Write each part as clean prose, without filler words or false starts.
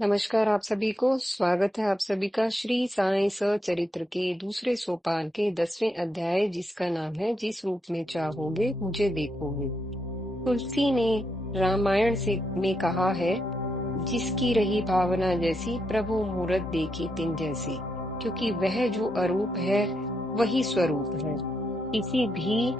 नमस्कार आप सभी को। स्वागत है आप सभी का श्री साईं सचरित्र के दूसरे सोपान के 10वें अध्याय, जिसका नाम है जिस रूप में चाहोगे मुझे देखोगे। तुलसी ने रामायण से में कहा है, जिसकी रही भावना जैसी प्रभु मूरत देखी तिन जैसी, क्योंकि वह जो अरूप है वही स्वरूप है। किसी भी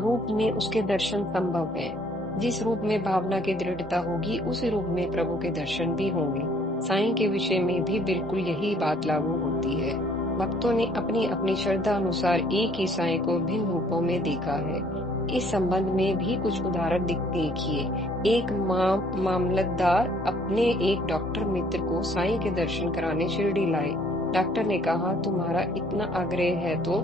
रूप में उसके दर्शन संभव है। जिस रूप में भावना की दृढ़ता होगी उसी रूप में प्रभु के दर्शन भी होंगे। साईं के विषय में भी बिल्कुल यही बात लागू होती है। भक्तों ने अपनी अपनी श्रद्धा अनुसार एक ही साईं को भिन्न रूपों में देखा है। इस संबंध में भी कुछ उदाहरण देखिए। एक मामलतदार अपने एक डॉक्टर मित्र को साईं के दर्शन कराने शिरडी लाए। डॉक्टर ने कहा, तुम्हारा इतना आग्रह है तो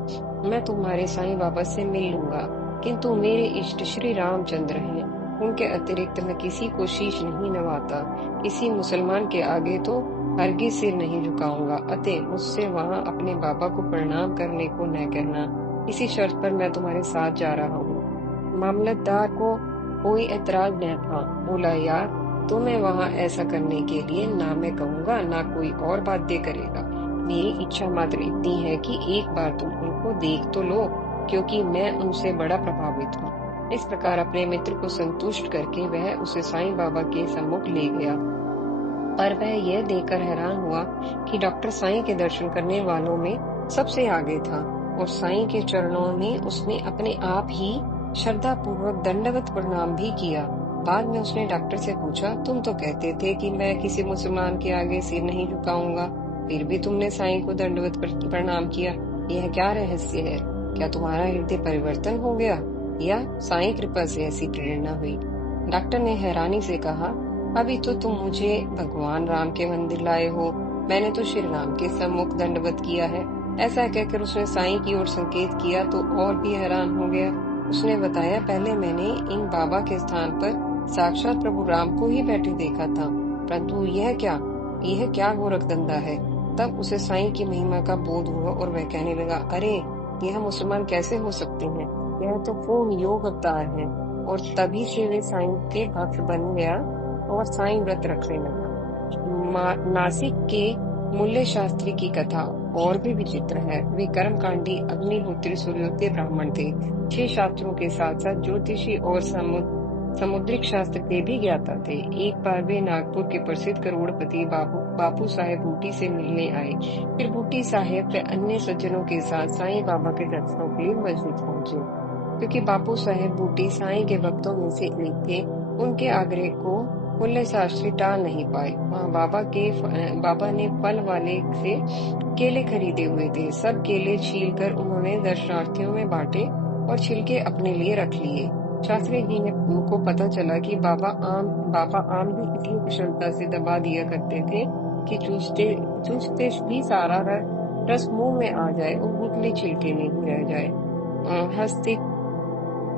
मैं तुम्हारे साईं बाबा से मिल लूंगा, किंतु मेरे इष्ट श्री रामचंद्र हैं। उनके अतिरिक्त मैं किसी को शीश नहीं नवाता। किसी मुसलमान के आगे तो हरगिज सिर नहीं झुकाऊंगा। अतः मुझसे वहां अपने बाबा को प्रणाम करने को न कहना। इसी शर्त पर मैं तुम्हारे साथ जा रहा हूँ। मामलतदार को कोई ऐतराज न था। बोला, यार तुम्हें वहां ऐसा करने के लिए ना मैं कहूँगा ना कोई और बाध्य करेगा। मेरी इच्छा मात्र इतनी है कि एक बार तुम उनको देख तो लो, क्योंकि मैं उनसे बड़ा प्रभावित हूँ। इस प्रकार अपने मित्र को संतुष्ट करके वह उसे साईं बाबा के सम्मुख ले गया। पर वह यह देखकर हैरान हुआ कि डॉक्टर साईं के दर्शन करने वालों में सबसे आगे था और साईं के चरणों में उसने अपने आप ही श्रद्धा पूर्वक दंडवत प्रणाम भी किया। बाद में उसने डॉक्टर से पूछा, तुम तो कहते थे कि मैं किसी मुसलमान के आगे सिर नहीं झुकाऊंगा, फिर भी तुमने साईं को दंडवत प्रणाम किया। यह क्या रहस्य है? क्या तुम्हारा हृदय परिवर्तन हो गया या साईं कृपा से ऐसी प्रेरणा हुई? डॉक्टर ने हैरानी से कहा, अभी तो तुम मुझे भगवान राम के मंदिर लाए हो, मैंने तो श्री राम के सम्मुख दंडवत किया है। ऐसा कहकर उसने साईं की ओर संकेत किया तो और भी हैरान हो गया। उसने बताया, पहले मैंने इन बाबा के स्थान पर साक्षात प्रभु राम को ही बैठे देखा था, परंतु यह क्या गोरख धंधा है। तब उसे साईं की महिमा का बोध हुआ और वह कहने लगा, अरे यह मुसलमान कैसे हो सकते हैं, यह तो पूर्ण योग अवतार है। और तभी से वे साईं के भक्त बन गया और साईं व्रत रखने लगा। नासिक के मूल्य शास्त्री की कथा और भी विचित्र है। वे कर्मकांडी अग्निहोत्री सूर्योदय ब्राह्मण थे। 6 शास्त्रों के साथ साथ ज्योतिषी और समुद्रिक शास्त्र के भी ज्ञाता थे। एक बार वे नागपुर के प्रसिद्ध करोड़पति बापू साहेब बूटी से मिलने आए। फिर बूटी साहेब व अन्य सज्जनों के साथ साईं बाबा के दर्शनों के लिए मस्जिद पहुंचे। क्योंकि बापू साहेब बूटी साईं के भक्तों में से एक थे, उनके आग्रह को मूल्य शास्त्री टाल नहीं पाए। वहाँ बाबा ने फल वाले से केले खरीदे हुए थे। सब केले छीलकर उन्होंने दर्शनार्थियों में बांटे और छिलके अपने लिए रख लिए। शास्त्री जी ने को पता चला कि बाबा आम भी इतनी कुशलता से दबा दिया करते थे कि चूसते भी सारा रस मुंह में आ जाए और गुठली छिलके नहीं रह जाए।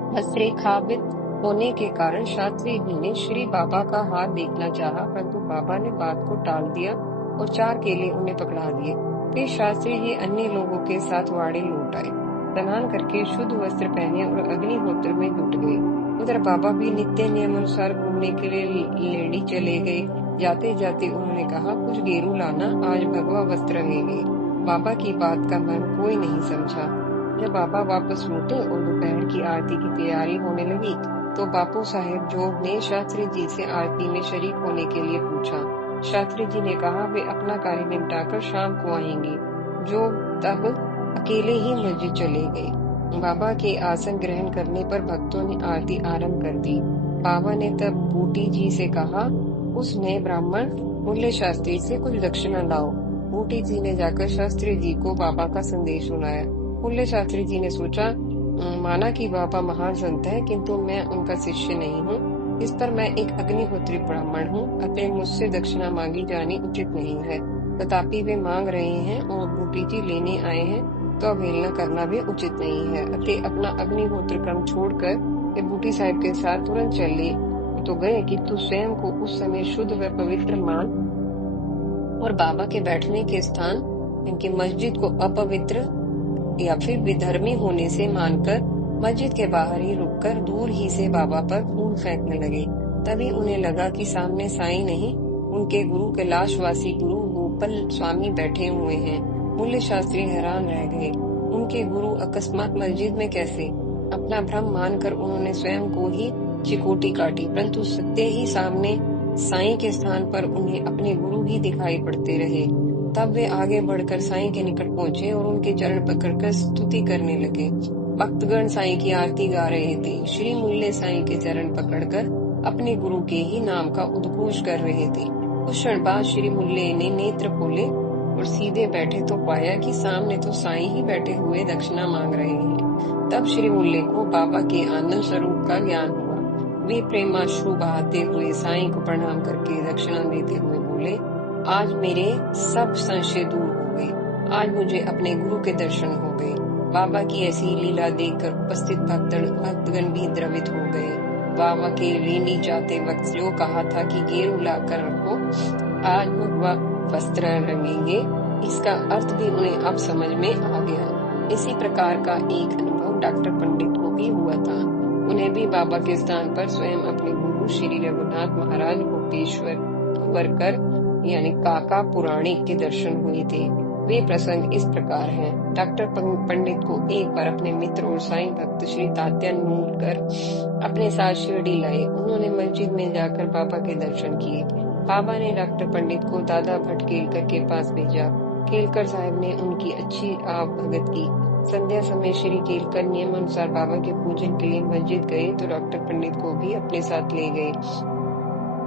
हस्तरेखावित होने के कारण शास्त्री जी ने श्री बाबा का हाथ देखना चाहा, परंतु बाबा ने बात को टाल दिया और 4 केले उन्हें पकड़ा दिए। फिर शास्त्री जी अन्य लोगों के साथ वाड़े लौट आए। स्नान करके शुद्ध वस्त्र पहने और अग्निहोत्र में जुट गए। उधर बाबा भी नित्य नियम अनुसार घूमने के लिए लेडी चले गए। जाते जाते उन्होंने कहा, कुछ गेरू लाना, आज भगवा वस्त्र लेंगे। बाबा की बात का मन कोई नहीं समझा। जब बाबा वापस लौटे और दोपहर की आरती की तैयारी होने लगी तो बापू साहेब जोग ने शास्त्री जी से आरती में शरीक होने के लिए पूछा। शास्त्री जी ने कहा, वे अपना कार्य निपटाकर शाम को आएंगे। जो तब अकेले ही मस्जिद चले गए। बाबा के आसन ग्रहण करने पर भक्तों ने आरती आरंभ कर दी। बाबा ने तब बूटी जी से कहा, उस नए ब्राह्मण मूल्य शास्त्री से कुछ दक्षिणा लाओ। बूटी जी ने जाकर शास्त्री जी को बाबा का संदेश सुनाया। मूल्य शास्त्री जी ने सोचा, माना कि बाबा महान संत है, किंतु मैं उनका शिष्य नहीं हूँ। इस पर मैं एक अग्निहोत्री ब्राह्मण हूँ, अतः मुझसे दक्षिणा मांगी जानी उचित नहीं है। तथापि वे मांग रहे हैं और बूटी जी लेने आए हैं, तो अवहेलना करना भी उचित नहीं है। अतः अपना अग्निहोत्र क्रम छोड़कर वे बूटी साहब के साथ तुरंत चले तो गए, किंतु स्वयं को उस समय शुद्ध व पवित्र मान और बाबा के बैठने के स्थान इनकी मस्जिद को अपवित्र या फिर विधर्मी होने से मानकर मस्जिद के बाहर ही रुककर दूर ही से बाबा पर फूल फेंकने लगे। तभी उन्हें लगा कि सामने साईं नहीं उनके गुरु कैलाशवासी गुरु गोपाल स्वामी बैठे हुए हैं। मूल्य शास्त्री हैरान रह गए। उनके गुरु अकस्मात मस्जिद में कैसे? अपना भ्रम मानकर उन्होंने स्वयं को ही चिकोटी काटी, परंतु सत्य ही सामने साईं के स्थान पर उन्हें अपने गुरु ही दिखाई पड़ते रहे। तब वे आगे बढ़कर साईं के निकट पहुंचे और उनके चरण पकड़कर स्तुति करने लगे। भक्तगण साईं की आरती गा रहे थे। श्री मूल्य साईं के चरण पकड़कर अपने गुरु के ही नाम का उद्घोष कर रहे थे। कुछ क्षण बाद श्री मूल्य ने नेत्र खोले और सीधे बैठे तो पाया कि सामने तो साईं ही बैठे हुए दक्षिणा मांग रहे हैं। तब श्री मूल्य को बाबा के आनंद स्वरूप का ज्ञान हुआ। वे प्रेमाश्रु बहाते हुए साईं को प्रणाम करके दक्षिणा देते हुए बोले, आज मेरे सब संशय दूर हो गए। आज मुझे अपने गुरु के दर्शन हो गए। बाबा की ऐसी लीला देखकर उपस्थित भक्तगण भी द्रवित हो गए। बाबा के लेनी जाते वक्त जो कहा था कि गेरू ला कर रखो, आज भगवा वस्त्र रंगेंगे, इसका अर्थ भी उन्हें अब समझ में आ गया। इसी प्रकार का एक अनुभव डॉक्टर पंडित को भी हुआ था। उन्हें भी बाबा के स्थान पर स्वयं अपने गुरु श्री रघुनाथ महाराज गोपेश्वर वर्कर यानी काका पुराणिक के दर्शन हुए थे। वे प्रसंग इस प्रकार हैं। डॉक्टर पंडित को एक बार अपने मित्र और साईं भक्त श्री तात्या नूरकर अपने साथ शिरडी लाए। उन्होंने मस्जिद में जाकर बाबा के दर्शन किए। बाबा ने डॉक्टर पंडित को दादा भट्ट केलकर के पास भेजा। केलकर साहब ने उनकी अच्छी भगत की। संध्या समय श्री केलकर नियम अनुसार बाबा के पूजन के लिए मस्जिद गए तो डॉक्टर पंडित को भी अपने साथ ले गए।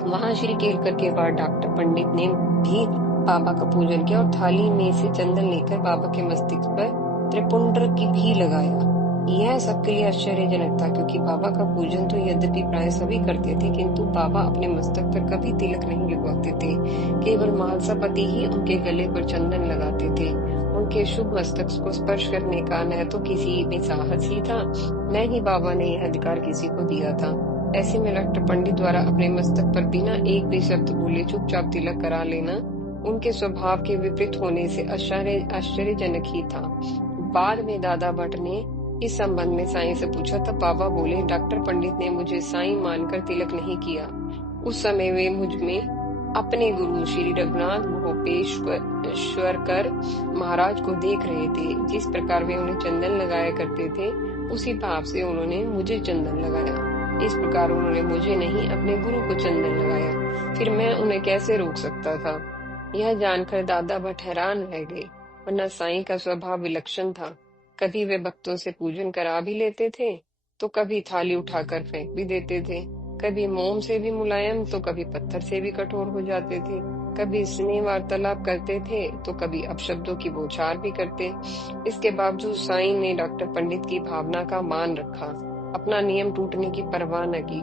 वहां श्री केलकर के बाद डॉक्टर पंडित ने भी बाबा का पूजन किया और थाली में से चंदन लेकर बाबा के मस्तिष्क पर त्रिपुंड्र की भी लगाया। यह सबके लिए आश्चर्यजनक था, क्योंकि बाबा का पूजन तो यद्यपि प्राय सभी करते थे, किंतु बाबा अपने मस्तक पर कभी तिलक नहीं लगवाते थे। केवल महालसापति ही उनके गले पर चंदन लगाते थे। उनके शुभ मस्तक को स्पर्श करने का न तो किसी में साहस ही था, न ही बाबा ने यह अधिकार किसी को दिया था। ऐसे में डॉक्टर पंडित द्वारा अपने मस्तक पर बिना एक भी शब्द बोले चुपचाप तिलक करा लेना उनके स्वभाव के विपरीत होने से आश्चर्यजनक ही था। बाद में दादा भट्ट ने इस संबंध में साईं से पूछा तब बाबा बोले, डॉक्टर पंडित ने मुझे साईं मानकर तिलक नहीं किया। उस समय वे मुझ में अपने गुरु श्री रघुनाथ गोपेश्वर महाराज को देख रहे थे। जिस प्रकार वे उन्हें चंदन लगाया करते थे, उसी भाव से उन्होंने मुझे चंदन लगाया। इस प्रकार उन्होंने मुझे नहीं अपने गुरु को चंदन लगाया। फिर मैं उन्हें कैसे रोक सकता था? यह जानकर दादा भट्ट हैरान रह गए, वरना साईं का स्वभाव विलक्षण था। कभी वे भक्तों से पूजन करा भी लेते थे, तो कभी थाली उठाकर फेंक भी देते थे। कभी मोम से भी मुलायम, तो कभी पत्थर से भी कठोर हो जाते थे। कभी स्नेह वार्तालाप करते थे, तो कभी अपशब्दों की बौछार भी करते। इसके बावजूद साईं ने डॉक्टर पंडित की भावना का मान रखा, अपना नियम टूटने की परवाह न की।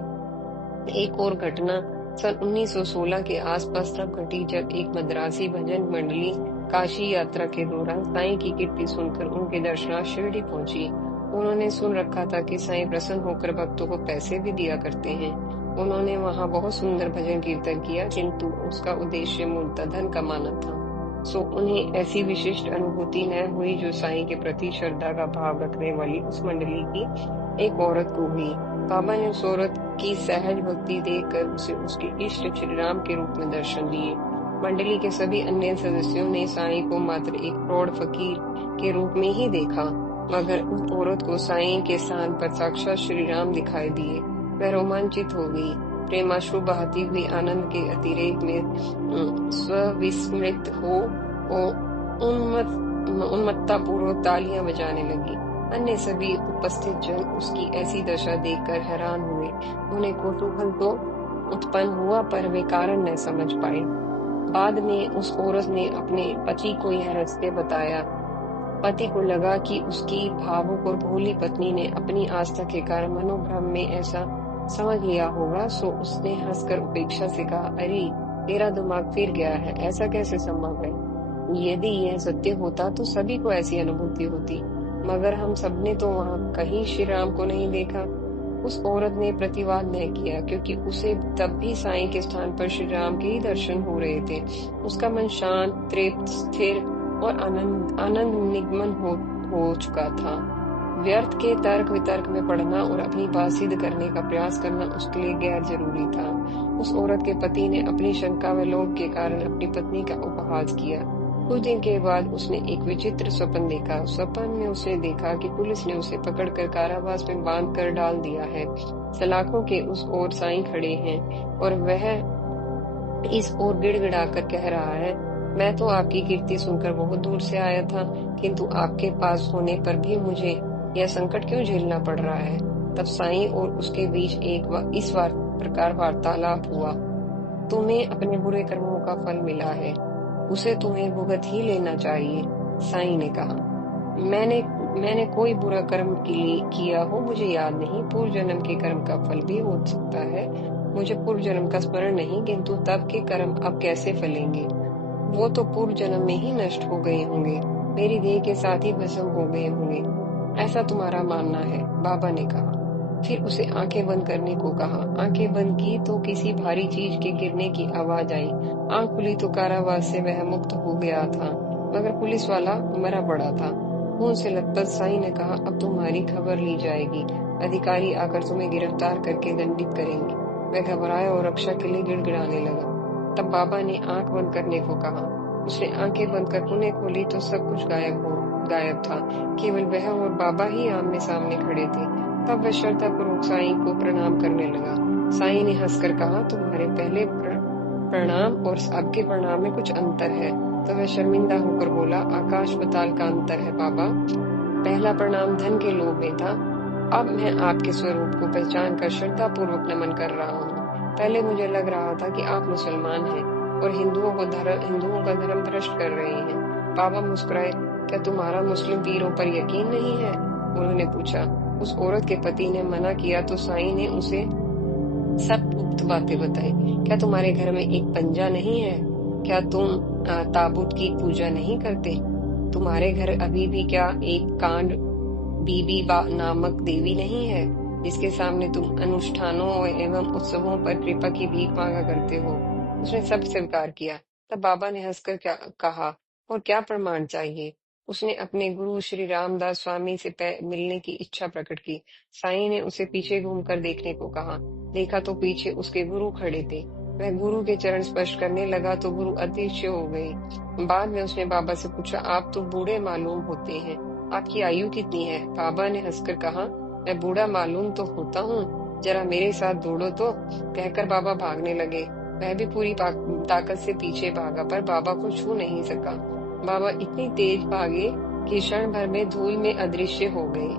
एक और घटना सन 1916 के आसपास तब घटी, जब एक मद्रासी भजन मंडली काशी यात्रा के दौरान साईं की कीर्ति सुनकर उनके दर्शनार्थ शिरडी पहुंची। उन्होंने सुन रखा था कि साईं प्रसन्न होकर भक्तों को पैसे भी दिया करते हैं। उन्होंने वहां बहुत सुंदर भजन कीर्तन किया, किंतु उसका उद्देश्य मूलतः धन कमाना था। सो उन्हें ऐसी विशिष्ट अनुभूति न हुई जो साईं के प्रति श्रद्धा का भाव रखने वाली उस मंडली की एक औरत को हुई। बाबा ने उस औरत की सहज भक्ति देखकर उसे उसके इष्ट श्री राम के रूप में दर्शन दिए। मंडली के सभी अन्य सदस्यों ने साईं को मात्र एक प्रौढ़ फकीर के रूप में ही देखा, मगर उस औरत को साईं के स्थान पर साक्षात श्री राम दिखाई दिए। वह रोमांचित हो गई। प्रेमाश्रु बहाती हुई आनंद के अतिरेक में स्वविस्मृत हो उन्मत्ता पूर्वक तालियां बजाने लगी। अन्य सभी उपस्थित जन उसकी ऐसी दशा देखकर हैरान हुए। उन्हें कौतूहल तो उत्पन्न हुआ, पर वे कारण न समझ पाए। बाद में उस औरत ने अपने पति को यह रहस्य बताया। पति को लगा कि उसकी भावुक और भोली पत्नी ने अपनी आस्था के कारण मनोभ्रम में ऐसा समझ लिया होगा। सो उसने हंसकर उपेक्षा से कहा, अरे तेरा दिमाग फिर गया है, ऐसा कैसे संभव है? यदि यह सत्य होता तो सभी को ऐसी अनुभूति होती, मगर हम सबने तो वहाँ कहीं श्री राम को नहीं देखा। उस औरत ने प्रतिवाद न किया, क्योंकि उसे तब भी साईं के स्थान पर श्री राम के ही दर्शन हो रहे थे। उसका मन शांत, तृप्त, स्थिर और आनंद निगमन हो चुका था। व्यर्थ के तर्क वितर्क में पढ़ना और अपनी बात सिद्ध करने का प्रयास करना उसके लिए गैर जरूरी था। उस औरत के पति ने अपनी शंका व लोभ के कारण अपनी पत्नी का उपहास किया। कुछ दिन के बाद उसने एक विचित्र स्वप्न देखा। स्वप्न में उसने देखा कि पुलिस ने उसे पकड़कर कारावास में बांध कर डाल दिया है। सलाखों के उस ओर साईं खड़े हैं और वह इस ओर गिड़गिड़ाकर कह रहा है, मैं तो आपकी कीर्ति सुनकर बहुत दूर से आया था, किंतु आपके पास होने पर भी मुझे यह संकट क्यों झेलना पड़ रहा है। तब साईं और उसके बीच इस प्रकार वार्तालाप हुआ। तुम्हें अपने बुरे कर्मों का फल मिला है, उसे तुम्हें भुगत ही लेना चाहिए। साईं ने कहा, मैंने मैंने कोई बुरा कर्म किया हो मुझे याद नहीं। पूर्व जन्म के कर्म का फल भी हो सकता है। मुझे पूर्व जन्म का स्मरण नहीं, किंतु तब के कर्म अब कैसे फलेंगे। वो तो पूर्व जन्म में ही नष्ट हो गए होंगे, मेरी देह के साथ ही भस्म हो गए होंगे। ऐसा तुम्हारा मानना है, बाबा ने कहा। फिर उसे आंखें बंद करने को कहा। आंखें बंद की तो किसी भारी चीज के गिरने की आवाज आई। आंख खुली तो कारावास से वह मुक्त हो गया था, मगर पुलिस वाला मरा पड़ा था। खून से लथपथ साईं ने कहा, अब तुम्हारी खबर ली जाएगी। अधिकारी आकर तुम्हें गिरफ्तार करके दंडित करेंगे। वह घबराया और रक्षा के लिए गिड़गिड़ाने लगा। तब बाबा ने आंख बंद करने को कहा। उसने आंखें बंद कर पुनः खोली तो सब कुछ गायब था। केवल वह और बाबा ही आमने सामने खड़े थे। तब वह श्रद्धापूर्वक साईं को प्रणाम करने लगा। साईं ने हंसकर कहा, तुम्हारे पहले प्रणाम और अब के प्रणाम में कुछ अंतर है। तो वह शर्मिंदा होकर बोला, आकाश पाताल का अंतर है बाबा। पहला प्रणाम धन के लोभ में था, अब मैं आपके स्वरूप को पहचान कर श्रद्धा पूर्वक नमन कर रहा हूँ। पहले मुझे लग रहा था कि आप मुसलमान हैं और हिंदुओं का धर्म भ्रष्ट कर रहे हैं। बाबा मुस्कुराए, क्या तुम्हारा मुस्लिम पीरों पर यकीन नहीं है, उन्होंने पूछा। उस औरत के पति ने मना किया तो साईं ने उसे सब गुप्त बातें बताई। क्या तुम्हारे घर में एक पंजा नहीं है? क्या तुम ताबूत की पूजा नहीं करते? तुम्हारे घर अभी भी क्या एक कांड बीबी नामक देवी नहीं है, जिसके सामने तुम अनुष्ठानों एवं उत्सवों पर कृपा की भीख मांगा करते हो? उसने सब स्वीकार किया। तब बाबा ने हंसकर कहा, और क्या प्रमाण चाहिए? उसने अपने गुरु श्री रामदास स्वामी से मिलने की इच्छा प्रकट की। साईं ने उसे पीछे घूमकर देखने को कहा। देखा तो पीछे उसके गुरु खड़े थे। वह गुरु के चरण स्पर्श करने लगा तो गुरु अदृश्य हो गए। बाद में उसने बाबा से पूछा, आप तो बूढ़े मालूम होते हैं, आपकी आयु कितनी है? बाबा ने हंसकर कहा, मैं बूढ़ा मालूम तो होता हूँ, जरा मेरे साथ दौड़ो तो। कहकर बाबा भागने लगे। वह भी पूरी ताकत से पीछे भागा, पर बाबा को छू नहीं सका। बाबा इतनी तेज भागे कि क्षण भर में धूल में अदृश्य हो गए।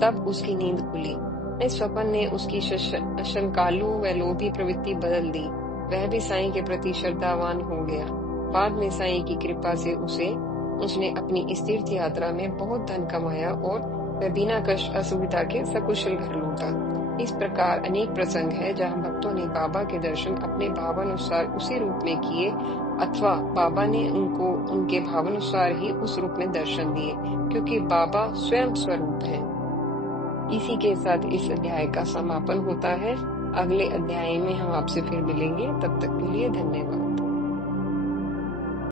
तब उसकी नींद खुली। इस स्वप्न ने उसकी शंकालु व लोभी प्रवृत्ति बदल दी। वह भी साईं के प्रति श्रद्धावान हो गया। बाद में साईं की कृपा से उसने अपनी इस तीर्थ यात्रा में बहुत धन कमाया और वह बिना कष्ट असुविधा के सकुशल घर लौटा। इस प्रकार अनेक प्रसंग है जहाँ भक्तों ने बाबा के दर्शन अपने भावानुसार उसी रूप में किए अथवा बाबा ने उनको उनके भावानुसार ही उस रूप में दर्शन दिए, क्योंकि बाबा स्वयं स्वरूप है। इसी के साथ इस अध्याय का समापन होता है। अगले अध्याय में हम आपसे फिर मिलेंगे। तब तक के लिए धन्यवाद।